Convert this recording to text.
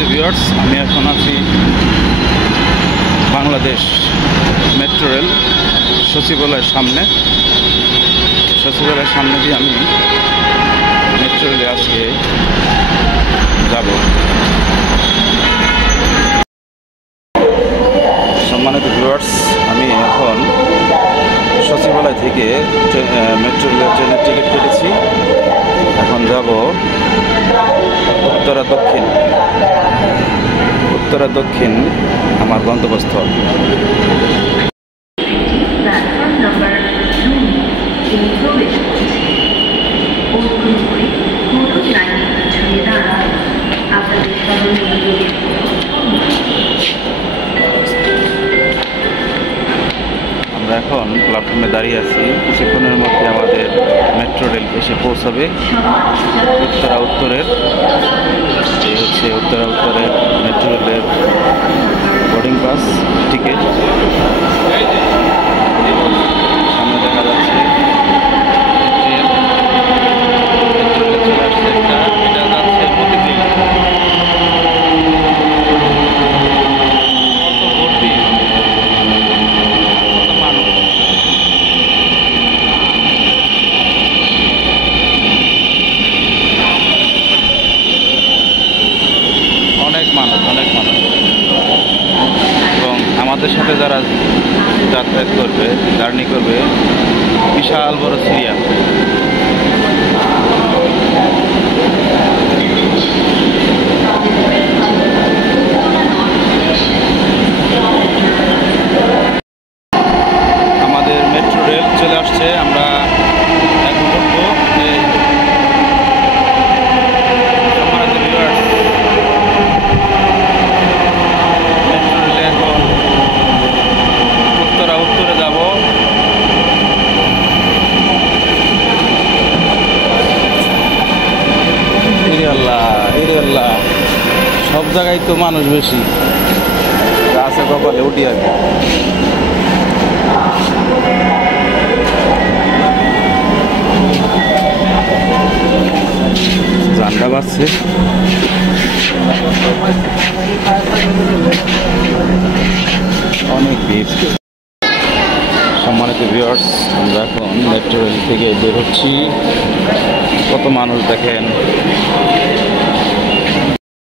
সম্মানিত ভিউয়ার্স, আমি এখন আছি বাংলাদেশ মেট্রো রেল সচিবালয়ের সামনে। সচিবালয়ের সামনে দিয়ে আমি মেট্রো রেলে আজকে যাব। সম্মানিত ভিউয়ার্স, আমি এখন সচিবালয় থেকে মেট্রো রেলের ট্রেনের টিকিট কেটেছি। এখন যাব উত্তরা দক্ষিণ আমার গন্তব্যস্থল। আমরা এখন প্ল্যাটফর্মে দাঁড়িয়ে আছি। কিছুক্ষণের মধ্যে আমাদের মেট্রো রেল এসে পৌঁছাবে উত্তরের। এই হচ্ছে উত্তরের মেট্রো রেলের বোর্ডিং পাস টিকিট। সামনে দেখা যাচ্ছে ট্রেন, মেট্রো রেলে চলে আসছে একটা, এটা যাচ্ছে মতিঝিল। কত ভর্তি, কত মানুষ। অনেক মানুষ এবং আমাদের সাথে যারা যাতায়াত করবে, জার্নি করবে, বিশাল বড় সিরিয়াল। আমাদের মেট্রো রেল চলে আসছে। আমরা এখন উঠবো। উত্তরে যাব। আল্লাহ, সব জায়গায় তো মানুষ বেশি, আছে কপালে উঠি আগে। জানটা বাজছে। অনেক ভিড়। সম্মানিত ভিউয়ার্স, আমরা এখন মেট্রো রেল থেকে বের হচ্ছি। কত মানুষ দেখেন।